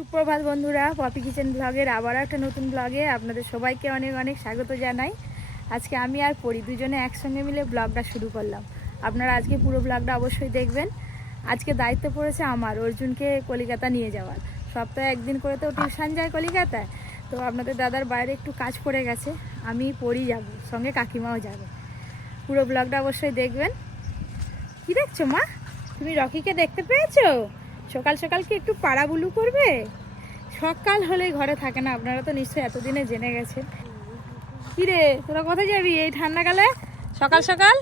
সুপ্রভাত বন্ধুরা, poppy kitchen ব্লগের আবার একটা নতুন ব্লগে আপনাদের সবাইকে অনেক অনেক স্বাগত জানাই। আজকে আমি আর পরি দুজনে একসঙ্গে মিলে ব্লগটা শুরু করলাম। আপনারা আজকে পুরো ব্লগটা অবশ্যই দেখবেন। আজকে দায়িত্ব পড়েছে আমার, অর্জুনকে কলিকাতা নিয়ে যাওয়ার। সপ্তাহে একদিন করে তো টিউশন যায় কলিকাতায়। তো আপনাদের দাদার বাইরে একটু কাজ পড়ে গেছে, আমি পড়ি যাব, সঙ্গে কাকিমাও যাবে। পুরো ব্লগটা অবশ্যই দেখবেন। কি দেখছ মা? তুমি রকিকে দেখতে পেয়েছ? সকাল সকাল কি একটু পাড়াবুলু করবে? সকাল হলেই ঘরে থাকে না, আপনারা তো নিশ্চয়ই এতদিনে জেনে গেছেন। কি রে তোরা কোথায় যাবি এই ঠান্ডাকালে? সকাল সকাল?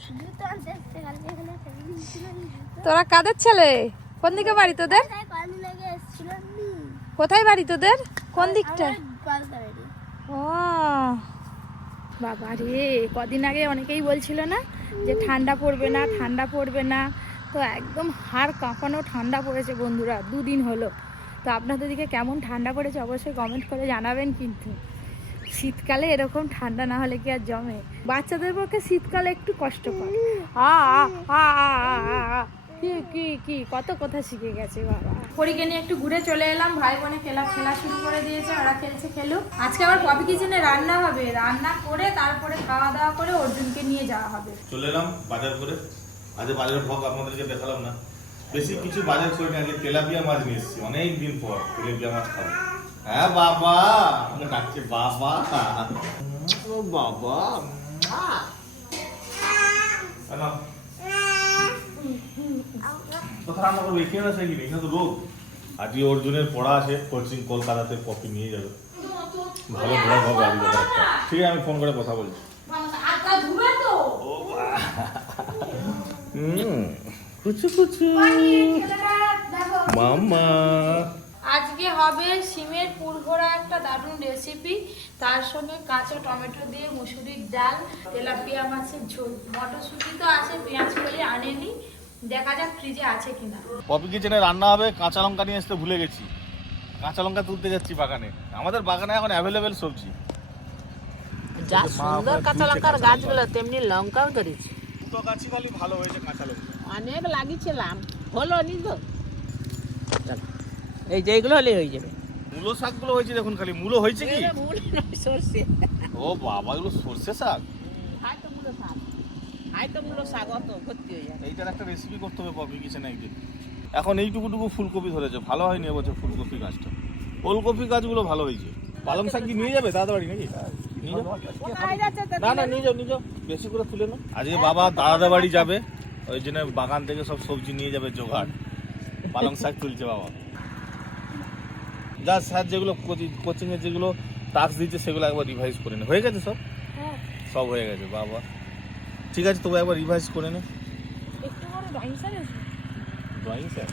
তোরা কাদের ছেলে? কোন দিকে বাড়ি তোদের? কোথায় বাড়ি তোদের? কোন দিকটা? ও। বাবা রে কদিন আগে অনেকেই বলছিল না যে ঠান্ডা পড়বে না, ঠান্ডা পড়বে না। তো একদম হাড় কাঁপানো ঠান্ডা পড়েছে বন্ধুরা দুদিন হলো। তো আপনাদের দিকে কেমন ঠান্ডা পড়েছে অবশ্যই কমেন্ট করে জানাবেন কিন্তু। শীতকালে এরকম ঠান্ডা না হলে কি আর জমে? বাচ্চাদের পক্ষে শীতকালে একটু কষ্টকর। আ আ। কি কি কি কত কথা শিখে গেছে বাবা। পরীকে নিয়ে একটু ঘুরে চলে এলাম ভাই বোনে খেলা খেলা শুরু করে দিয়েছে ওরা খেলছে খেলুক। আজকে আবার পপি কিচেনে রান্না হবে রান্না করে তারপরে খাওয়া দাওয়া করে অর্জুনকে নিয়ে যাওয়া হবে। চলে এলাম বাজার করে আজ বাজারের ভোগ আপনাদেরকে দেখালাম না। বেশি কিছু বাজার করে না আজকে তেলাপিয়া মাছ নিয়ে এসেছি। অনেক দিন পর তেলাপিয়া মাছ খাব। হ্যাঁ বাবা! ডাকছে, বাবা! বাবা! আছে আজকে অর্জুনের পড়া আছে। কলকাতাতে কপি নিয়ে যাবে। ভালো হবে, আজকে। ঠিক আছে, আমি ফোন করে কথা বলছি হুম কুচু কুচু। মামা আজকে হবে সিমের পুরঘোরা একটা দারুণ রেসিপি তার সঙ্গে কাঁচা টমেটো দিয়ে মুসুরির ডাল তেলাপিয়া মাছের ঝোল। মটরশুঁটি তো আছে পেঁয়াজ কলি আনেনি। দেখা যাক ফ্রিজে আছে কিনা। পপি কিচেনে রান্না হবে কাঁচা লঙ্কা নিয়ে আসতে ভুলে গেছি। কাঁচা লঙ্কা তুলতে যাচ্ছি বাগানে। আমাদের বাগানে এখন অ্যাভেলেবেল সবজি। যা সুন্দর কাঁচা লঙ্কার গাছগুলো তেমনি লঙ্কাও ধরেছে। দুটো গাছই খালি ভালো হয়েছে কাঁচা লঙ্কা। অনেক লাগিয়েছিলাম। হলো নি তো এই যে এইগুলো হলে হয়ে যাবে। মূলো শাকগুলো হয়েছে দেখুন খালি মূলো হয়েছে কি? সর্ষে। ও বাবা এগুলো সর্ষে শাক? হাই তো মূলো শাক। হাই তো মূলো শাক অত ভর্তি হয়ে যায় এইটার একটা রেসিপি করতে হবে পপি কিচেনে একদিন। এখন এইটুকুটুকু ফুলকপি ধরেছে ভালো হয়নি এবছর ফুলকপি গাছটা। ওলকপি গাছগুলো ভালো হয়েছে। পালং শাক কি নিয়ে যাবে তাড়াতাড়ি নাকি? না না নিয়ে যাও নিয়ে যাও। বেশি করে তুলে নাও। আজকে বাবা দাদা বাড়ি যাবে ওই জন্য বাগান থেকে সব সবজি নিয়ে যাবে জোগাড়। পালং শাক তুলছে বাবা। যা স্যার যেগুলো কোচিং এর যেগুলো টাস্ক দিচ্ছে সেগুলো একবার রিভাইজ করে নে। হয়ে গেছে সব? সব হয়ে গেছে বাবা। ঠিক আছে তবে একবার রিভাইজ করে নে। ড্রয়িং স্যার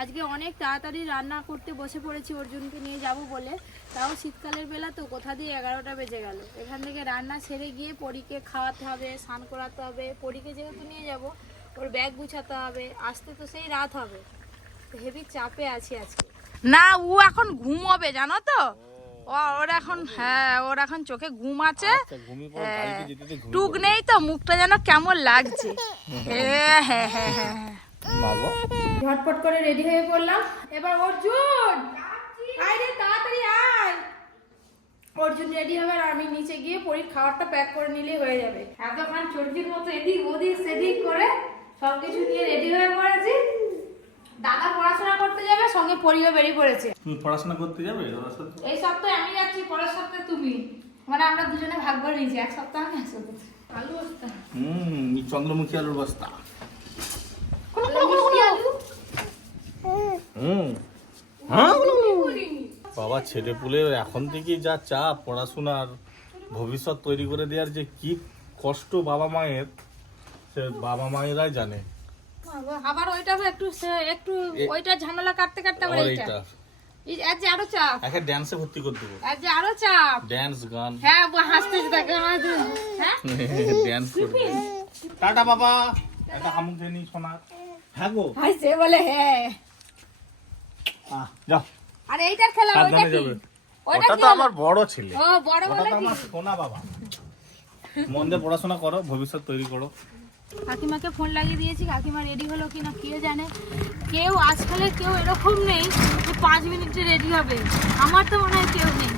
আজকে অনেক তাড়াতাড়ি রান্না করতে বসে পড়েছি অর্জুনকে নিয়ে যাব বলে। তাও শীতকালের বেলা তো কোথা দিয়ে এগারোটা বেজে গেল। এখান থেকে রান্না সেরে গিয়ে পরীকে খাওয়াতে হবে স্নান করাতে হবে। পরীকে যেহেতু নিয়ে যাব ওর ব্যাগ গুছাতে হবে। আসতে তো সেই রাত হবে। হেভি চাপে আছি আজকে। না ও এখন ঘুমোবে জানো তো? ও ওর এখন হ্যাঁ ওর এখন চোখে ঘুম আছে। আচ্ছা ঘুমিয়ে টুক নেই তো মুখটা যেন কেমন লাগছে। হ্যাঁ হ্যাঁ হ্যাঁ হ্যাঁ। বাবা ঝটপট করে রেডি হয়ে পড়লাম। এবার অর্জুন! আয় রে তাড়াতাড়ি আয়! অর্জুন রেডি হবে আর আমি নিচে গিয়ে পরীর খাবারটা প্যাক করে নিলেই হয়ে যাবে। এতক্ষণ চর্বির মতো এদিক ওদিক সেদিক করে সবকিছু নিয়ে রেডি হয়ে পড়েছি। দাদা পড়াশোনা করতে যাবে সঙ্গে পরিও বেরিয়ে পড়েছে। তুমি পড়াশোনা করতে যাবে? এই সপ্তাহে আমি যাচ্ছি পরের সপ্তাহে তুমি। মানে আমরা দুজনে ভাগ করে নিয়েছি এক সপ্তাহ আমি এক সপ্তাহ। আলু বস্তা হুম চন্দ্রমুখী আলুর বস্তা কোনো কোনো মিষ্টি আলু হুম। হ্যাঁ বাবা ছেলে পুলের এখন থেকে যা চাপ পড়াশোনার ভবিষ্যৎ তৈরি করে দেওয়ার যে কি কষ্ট বাবা মায়ের সে বাবা মায়েরাই জানে। বাবা, আবার ওইটা একটু একটু ওইটা ঝামেলা কাটতে কাটতে আবার এইটা। এইটা। এই আজ যে আরও চাপ। একে ড্যান্সে ভর্তি করে দেবো। আজ যে আরও চাপ। ড্যান্স গান। হ্যাঁ ব- হাসতেছে তাকে আমার তো- হ্যাঁ ড্যান্স করবে। টাটা বাবা একটা হামুক হ্যাঁ গো হাসছে বলে হ্যাঁ আহ, যাও। আর এইটার খেলা ওইটা কি? ওটা তো আমার বড় ছেলে। ও বড় বলে কি? সোনা বাবা। মন দিয়ে পড়াশোনা করো ভবিষ্যৎ তৈরি করো। কাকিমাকে ফোন লাগিয়ে দিয়েছি। কাকিমা রেডি হলো কিনা কেউ জানে? কেউ আজকালে কেউ এরকম নেই যে পাঁচ মিনিটে রেডি হবে। আমার তো মনে হয় কেউ নেই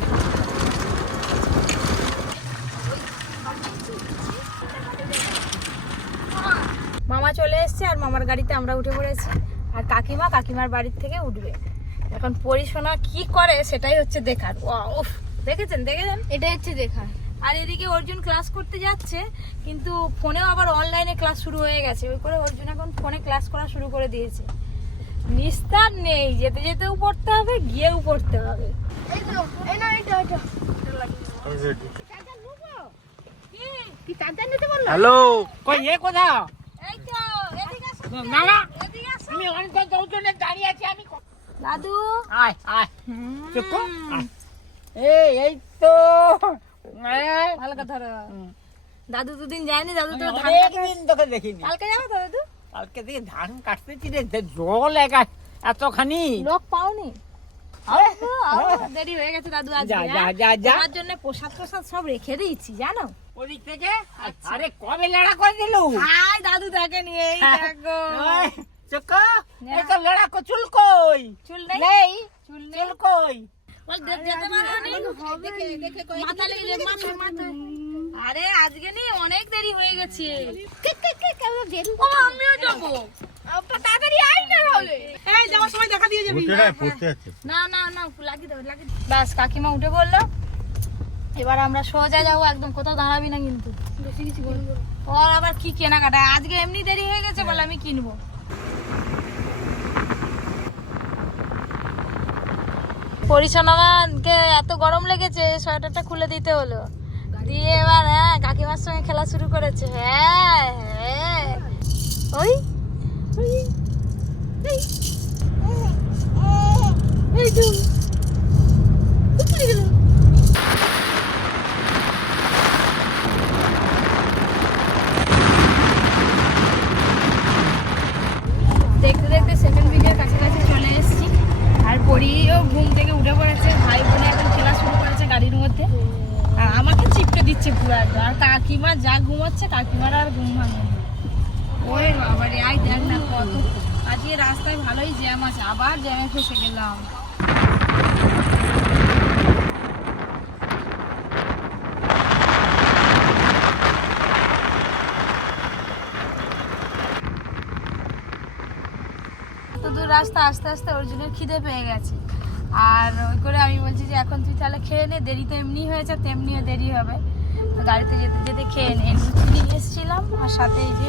মামা চলে এসেছে আর মামার গাড়িতে আমরা উঠে পড়েছি। আর কাকিমা কাকিমার বাড়ির থেকে উঠবে। এখন পরিশোনা কি করে সেটাই হচ্ছে দেখার। উফ দেখেছেন দেখেছেন? এটাই হচ্ছে দেখার। আর এদিকে অর্জুন ক্লাস করতে যাচ্ছে কিন্তু ফোনেও আবার অনলাইনে ক্লাস শুরু হয়ে গেছে। ওই করে অর্জুন এখন ফোনে ক্লাস করা শুরু করে দিয়েছে। নিস্তার নেই যেতে যেতেও পড়তে হবে গিয়েও পড়তে হবে। এই তো এই না এটা এটা কি চার্জার নিতে বলল? হ্যালো। কই এ কোথা এই তো দাঁড়িয়ে আছি আমি দাদু। আয় আয়। চুপ এই এই তো। ভালো কথা দাদু দুদিন যায়নি দাদু তো ধান তোকে দেখিনি। কালকে যাব তো দাদু? কালকে থেকে ধান কাটতেছি রে জল একা এতখানি। লোক পাওনি। দেরি হয়ে গেছে দাদু আজকে যা যা হ্যাঁ? যা যা। জন্য প্রসাদ প্রসাদ সব রেখে দিয়েছি জানো? ওদিক থেকে? আরে কবে লড়া করে দিলু? আয় দাদু তাকে নিয়ে এই দেখো। ওই, চুক্কা এই তো লড়া কো চুল কই? চুল নেই? নেই। চুল নেই। চুল কই? বল দে- যেতে পারব নি? মাথা লেগে যাবে, মাথায়, মাথায়। আরে আজকে নি অনেক দেরি হয়ে গেছে। ও আমিও যাব। তাড়াতাড়ি আই না হলে এই যাওয়ার সময় দেখা দিয়ে যাবি। না না না লাগিয়ে দাও লাগিয়ে। ব্যাস কাকিমা উঠে বলল এবার আমরা সোজা যাব একদম কোথাও দাঁড়াবি না কিন্তু বেশি কিছু বলব ওর আবার কি কেনাকাটা আজকে এমনি দেরি হয়ে গেছে বলে আমি কিনবো পরিচালনাকে এত গরম লেগেছে সোয়েটারটা খুলে দিতে হলো দিয়ে এবার হ্যাঁ কাকিমার সঙ্গে খেলা শুরু করেছে হ্যাঁ হ্যাঁ ওই ওই, এই, এই তো। উপরে গেল। দেখতে দেখতে সেকেন্ড ভিডিওর কাছাকাছি চলে এসেছি আর পরিও ঘুম থেকে উঠে পড়েছে ভাই বোনে এখন খেলা শুরু করেছে গাড়ির মধ্যে আর আমাকে চিপটে দিচ্ছে পুরো একদম আর কাকিমা যা ঘুমাচ্ছে কাকিমার আর ঘুম ভাঙে না। ওরে বাবা রে আই দেখ না কত আজকে রাস্তায় ভালোই জ্যাম আছে আবার জ্যামে ফেসে দূর রাস্তা আস্তে আস্তে অর্জুনের খিদে পেয়ে গেছে। আর ওই করে আমি বলছি যে, এখন তুই তাহলে খেয়ে নে দেরি তো এমনি হয়েছে তেমনিও দেরি হবে। গাড়িতে যেতে যেতে খেয়ে নে। লুচি নিয়ে এসেছিলাম, আর সাথে এই যে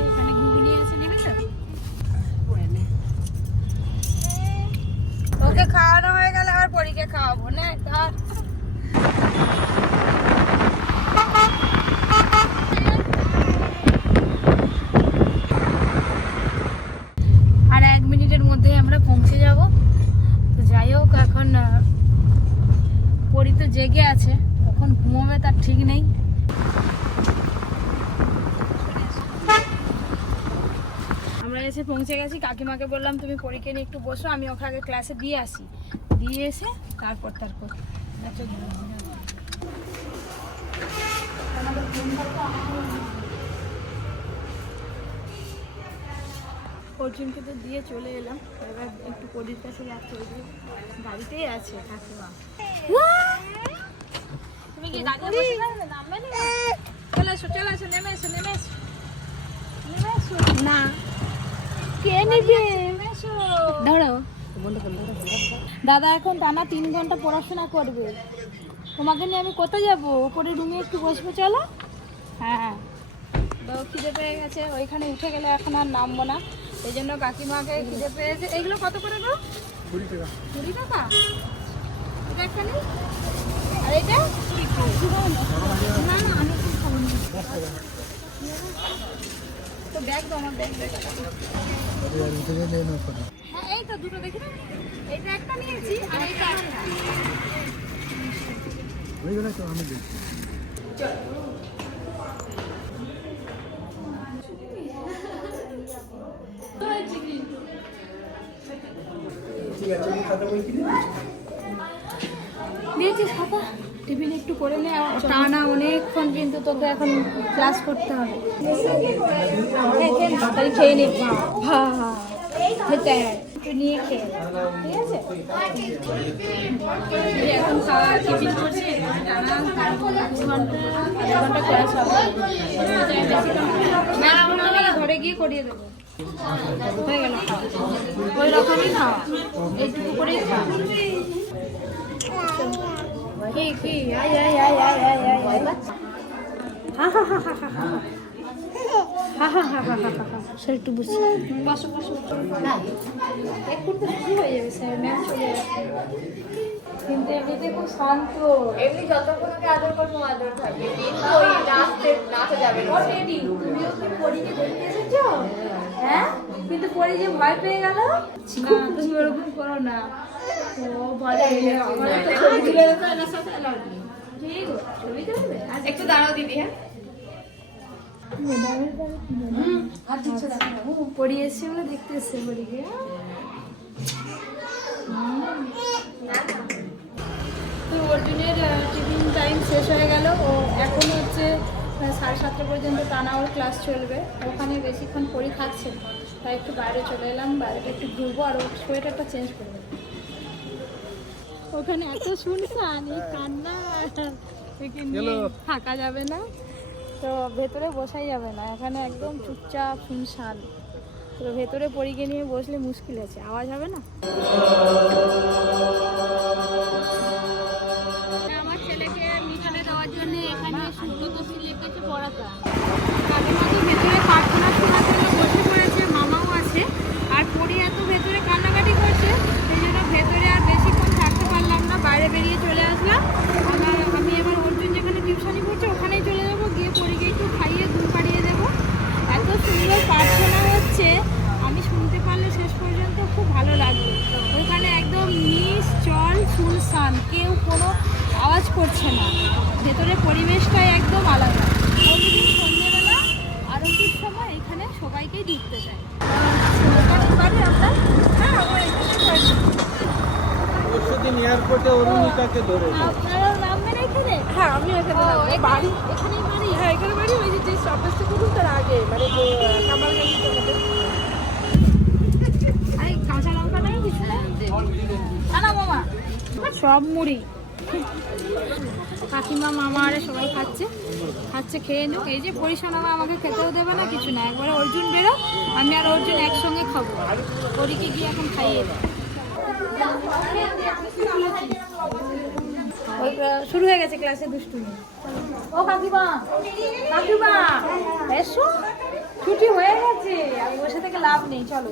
আর এক মিনিটের মধ্যে আমরা পৌঁছে যাব। তো যাই হোক, এখন পরি তো জেগে আছে, কখন ঘুমোবে তার ঠিক নেই। আমরা এসে পৌঁছে গেছি, কাকিমাকে বললাম, তুমি পরীকে নিয়ে একটু বসো, আমি আগে ক্লাসে দিয়ে আসি। দিয়ে এসে তারপর তারপর অর্জুনকে তো দিয়ে চলে এলাম। এবার একটু পরির কাছে যাচ্ছে যে গাড়িতেই আছে কাকিমা তুমি কি গাড়িতে বসে নামবে না? চলে এসো চলে এসো নেমে এসো নেমে এসো। নেমে এসো। না। কে নিবে? নেমে এসো। দাঁড়াও দাদা, এখন টানা তিন ঘণ্টা পড়াশোনা করবে। তোমাকে নিয়ে আমি কোথায় যাব? ওপরে রুমে একটু বসবো, চলো। হ্যাঁ। খিদে পেয়ে গেছে। ওইখানে উঠে গেলে এখন আর নামবো না। এই জন্য কাকিমাকে খিদে পেয়েছে। এগুলো কত করে গো? কুড়ি টাকা। কুড়ি টাকা। এটা? আর এটা? না না, আমি তো দাও আমার ব্যাগ হ্যাঁ তো এইটা একটা নিয়েছি আর এইটা একটা। দিয়েছিস খাতা টিফিন একটু করে নে টানা অনেকক্ষণ কিন্তু তোকে এখন ক্লাস করতে হবে। নে। তাড়াতাড়ি খেয়ে নে। হ্যাঁ হ্যাঁ। খেতে একটু নিয়ে খেয়ে ঠিক আছে? এখন খাওয়া টিফিন করছি টানা দু ঘণ্টা আধ ঘণ্টা ক্লাস হবে। না ঘরে গিয়ে করিয়ে দেবো। হয়ে গেল ওই রকমই খাওয়া। এইটুকু করেই খাওয়া। কি কি? আয় আয় আয় আয় আয় আয় আয় হা হা হা হা হা হা। হা হা হা হা হা হা হা। স্যার একটু বসি বসো বসো। একটু তো শুরু হয়ে যাবে স্যার ম্যাম চলে কিন্তু এমনিতে খুব শান্ত। এমনি যতক্ষণ ওকে আদর করব আদর থাকবে। কিন্তু ওই নাচতে নাচা যাবে না। তুমিও কি পরীকে দেখতে এসেছ? হ্যাঁ? কিন্তু পরি যে ভয় পেয়ে গেল? না তুমি ওরকম করো না। একটু দাঁড়াও দিদি হ্যাঁ। দেখতে এসছে তো অর্জুনের টিফিন টাইম শেষ হয়ে গেল। ও এখন হচ্ছে সাড়ে সাতটা পর্যন্ত টানা ওর ক্লাস চলবে। ওখানে বেশিক্ষণ পড়ি থাকছে তাই একটু বাইরে চলে এলাম বাইরে একটু ঘুরবো আর ওর সোয়েটারটা চেঞ্জ করব। ওখানে এত শুনশান এই কান্না একে নিয়ে থাকা যাবে না। তো ভেতরে বসাই যাবে না এখানে একদম চুপচাপ শুনশান। তো ভেতরে পরীকে নিয়ে বসলে মুশকিল আছে আওয়াজ হবে না? না সব মুড়ি। কাকিমা, মামা আরে সবাই খাচ্ছে। খাচ্ছে, খেয়ে নুক। এই যে পরিশোনামা আমাকে খেতেও দেবে না, কিছু না। একবারে অর্জুন বেরো, আমি আর অর্জুন একসঙ্গে খাব। পরীকে গিয়ে এখন খাইয়ে শুরু হয়ে গেছে ক্লাসে দুষ্টুমি। ও কাকিমা কাকিমা, এসো। ছুটি হয়ে গেছে বসে থেকে লাভ নেই, চলো।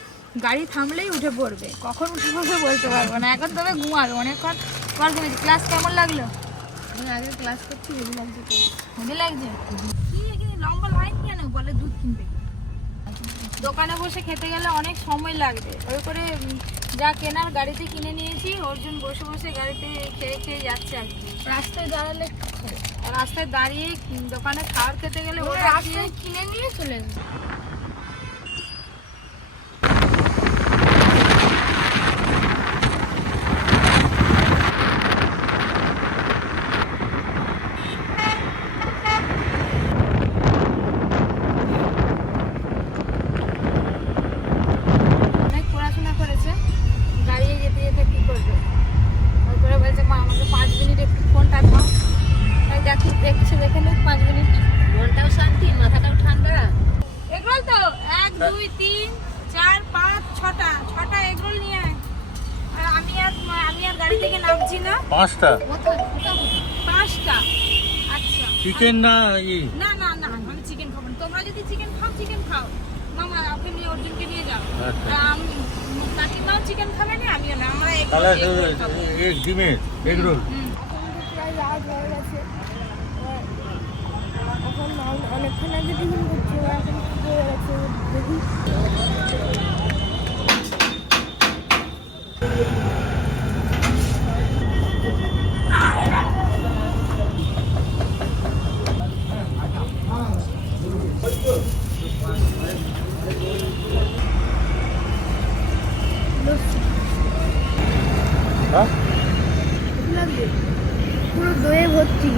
গাড়ি থামলেই উঠে পড়বে। কখন উঠে পড়বে বলতে পারব না। এখন তবে ঘুমাবে। অনেকক্ষণ পর ঘুমিয়েছি ক্লাস কেমন লাগল? আগে ক্লাস করছি হেভি লাগছে তো। লাগছে? কি লম্বা লাইন কেন? বলে দুধ কিনতে। দোকানে বসে খেতে গেলে অনেক সময় লাগবে। ওই করে যা কেনার গাড়িতে কিনে নিয়েছি অর্জুন বসে বসে গাড়িতে খেয়ে খেয়ে যাচ্ছে আর কি। রাস্তায় দাঁড়ালে রাস্তায় দাঁড়িয়ে দোকানে খাবার খেতে গেলে ওর রাস্তায় কিনে নিয়ে চলে যাবে অনেক পড়াশোনা করেছে দাঁড়িয়ে যেতে যেতে কি করবে ওই করে বলছে মা আমাকে পাঁচ মিনিট একটু ফোনটা দাও তাই দেখো দেখছে দেখে নিক পাঁচ মিনিট মনটাও শান্তি মাথাটাও ঠান্ডা এগরোল তো এক দুই তিন চার পাঁচ ছটা ছটা এগরোল নিয়ে আয় আর আমি আর আমি আর গাড়ি থেকে নামছি না পাঁচটা পাঁচটা আচ্ছা চিকেন না ই? না না না আমি চিকেন খাব না। তোমরা যদি চিকেন খাও চিকেন খাও। মামা ওকে নিয়ে অর্জুনকে নিয়ে যাও। আমি কাকিমাও চিকেন খাবে না আমিও না। আমরা তাহলে। এক ডিমের এগ রোল। হুম। প্রায় রাত হয়ে গেছে। এখন অনেকক্ষণ আগে টিফিন করছি এখন কি হয়ে গেছে দেখি। হ্যাঁ? পুরো দইয়ে ভর্তি।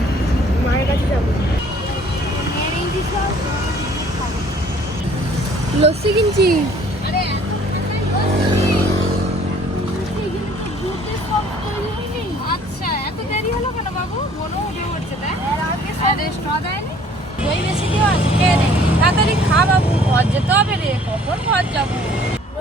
মায়ের কাছে যাব। লস্যি কিনছি। আচ্ছা এত দেরি হলো কেন বাবু? মনে উঠে হচ্ছে তাই? স্ট দেয়নি দই বেশি কেউ আছে খেয়ে নেই তাড়াতাড়ি খা বাবু ঘর যেতে হবে রে। কখন ঘর যাব?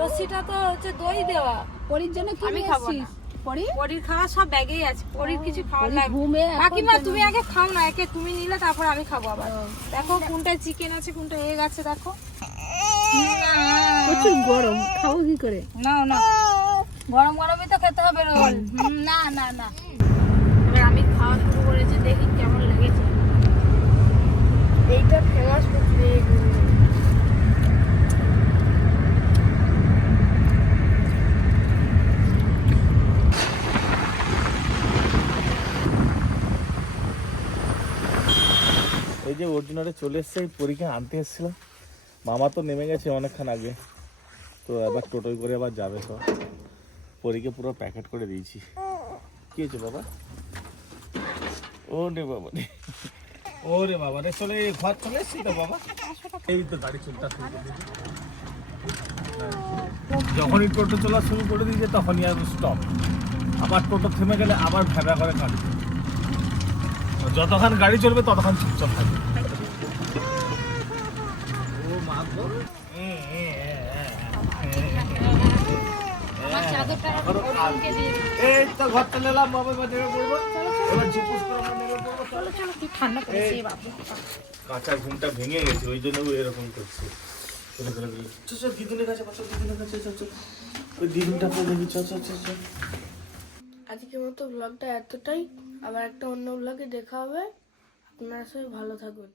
লস্যিটা তো হচ্ছে দই দেওয়া। পরির জন্য কি আমি খাব এসছিস? পরি পরির? খাওয়া সব ব্যাগেই আছে। পরির কিছু খাওয়ার পরি লাগবে। ঘুমে কাকিমা তুমি আগে খাও না একে তুমি নিলে তারপর আমি খাব আবার। দেখো কোনটা চিকেন আছে কোনটা এগ আছে দেখো। প্রচুর গরম খাব কি করে? না না গরম গরমই তো খেতে হবে রোল না না না। এবার আমি খাওয়া শুরু করেছি দেখি কেমন লেগেছে। এইটা ফেমাস এই যে অর্জুনারে চলে এসছে পরীক্ষা আনতে এসেছিলাম। মামা তো নেমে গেছে অনেকক্ষণ আগে। তো এবার টোটোয় করে আবার যাবে সব পরীকে পুরো প্যাকেট করে দিয়েছি। কি হয়েছে বাবা? ও রে বাবা রে। ও রে বাবা রে, চলে ঘর চলে এসছি তো বাবা? এই তো গাড়ি চলতে শুরু করে যখনই টোটো চলা শুরু করে দিয়েছে, তখনই আর স্টপ আবার টোটো থেমে গেলে আবার ভেড়া করে কাটবে যতক্ষণ গাড়ি চলবে ততক্ষণ চুপচাপ থাকবে। কাঁচা ঘুমটা ভেঙে গেছে ওই জন্য এরকম করছে। দিদুনের কাছে দিদুনের কাছে ওই দিদুনটা পরে দেখি চল চল চল চল। আজকের মতো ব্লগটা এতটাই। আবার একটা অন্য ব্লগে দেখা হবে। আপনারা সবাই ভালো থাকুন।